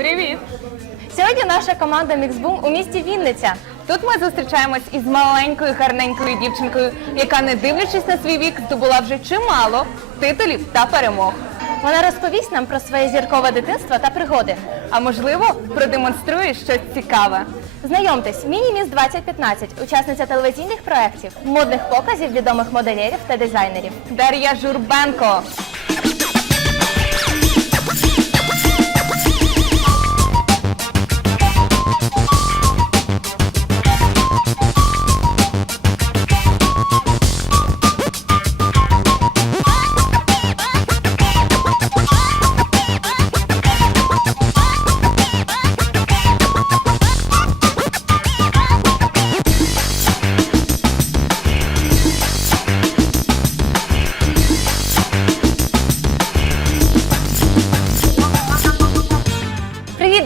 Привіт! Сьогодні наша команда Міксбум у місті Вінниця. Тут ми зустрічаємось із маленькою гарненькою дівчинкою, яка, не дивлячись на свій вік, здобула вже чимало титулів та перемог. Вона розповість нам про своє зіркове дитинство та пригоди, а можливо, продемонструє щось цікаве. Знайомтесь, мініміс 2015, учасниця телевізійних проєктів, модних показів, відомих моделєрів та дизайнерів. Дар'я Журбенко.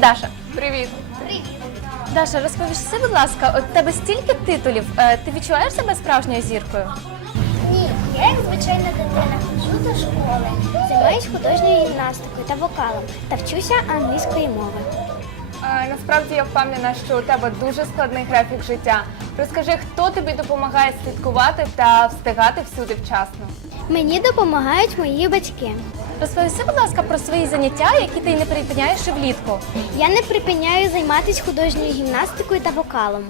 Даша, привіт. Привіт! Даша, все, будь ласка, от тебе стільки титулів. Ти відчуваєш себе справжньою зіркою? Ні, я як звичайна дитина, ходжу до школи. займаюсь художньою гімнастикою та вокалом та вчуся англійської мови? Е, насправді я впевнена, що у тебе дуже складний графік життя. Розкажи, хто тобі допомагає слідкувати та встигати всюди вчасно? Мені допомагають мої батьки. Розповідайте, будь ласка, про свої заняття, які ти не припиняєш влітку. Я не припиняю займатися художньою гімнастикою та вокалом.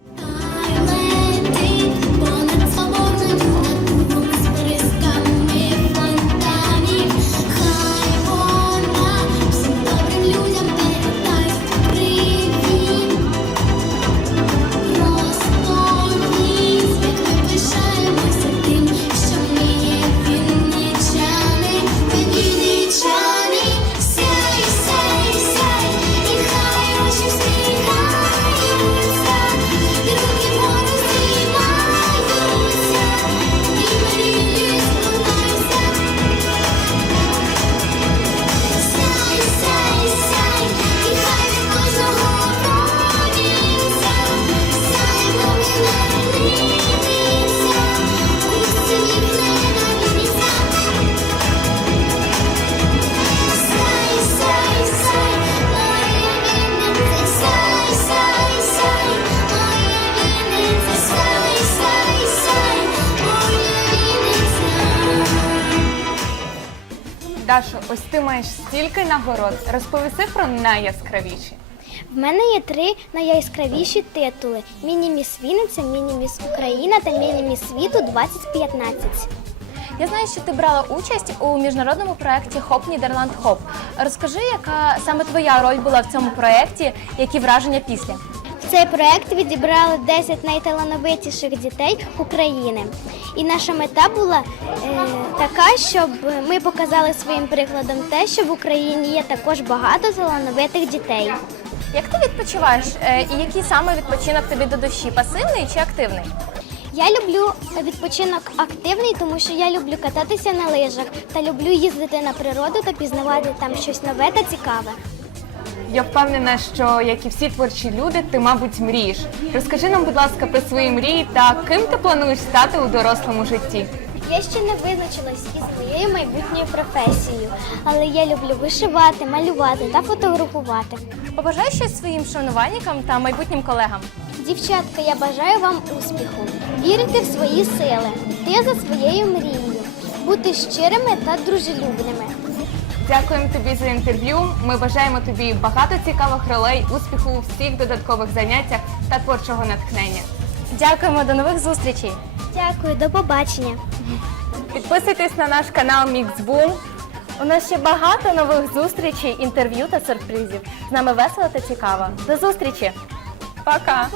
Кашу, ось ти маєш стільки нагород. Розповіси про найяскравіші. В мене є три найяскравіші титули: Мініміс Вінниця, Мініміс Україна та Мініміс світу 2015. Я знаю, що ти брала участь у міжнародному проєкті Хоп Нідерланд Хоп. Розкажи, яка саме твоя роль була в цьому проєкті, які враження після? Цей проект відібрали 10 найталановитіших дітей України, і наша мета була е, така, щоб ми показали своїм прикладом те, що в Україні є також багато талановитих дітей. Як ти відпочиваєш, і який саме відпочинок тобі до душі, пасивний чи активний? Я люблю відпочинок активний, тому що я люблю кататися на лижах та люблю їздити на природу та пізнавати там щось нове та цікаве. Я впевнена, що як і всі творчі люди, ти, мабуть, мрієш. Розкажи нам, будь ласка, про свої мрії та ким ти плануєш стати у дорослому житті. Я ще не визначилась із моєю майбутньою професією, але я люблю вишивати, малювати та фотографувати. Побажаю щось своїм шанувальникам та майбутнім колегам. Дівчатка, я бажаю вам успіху. Вірити в свої сили. йти за своєю мрією, бути щирими та дружелюбними. Дякуємо тобі за інтерв'ю. Ми бажаємо тобі багато цікавих ролей, успіху у всіх додаткових заняттях та творчого натхнення. Дякуємо до нових зустрічей. Дякую, до побачення. Підписуйтесь на наш канал Міксбум. У нас ще багато нових зустрічей, інтерв'ю та сюрпризів. З нами весело та цікаво. До зустрічі. Пока.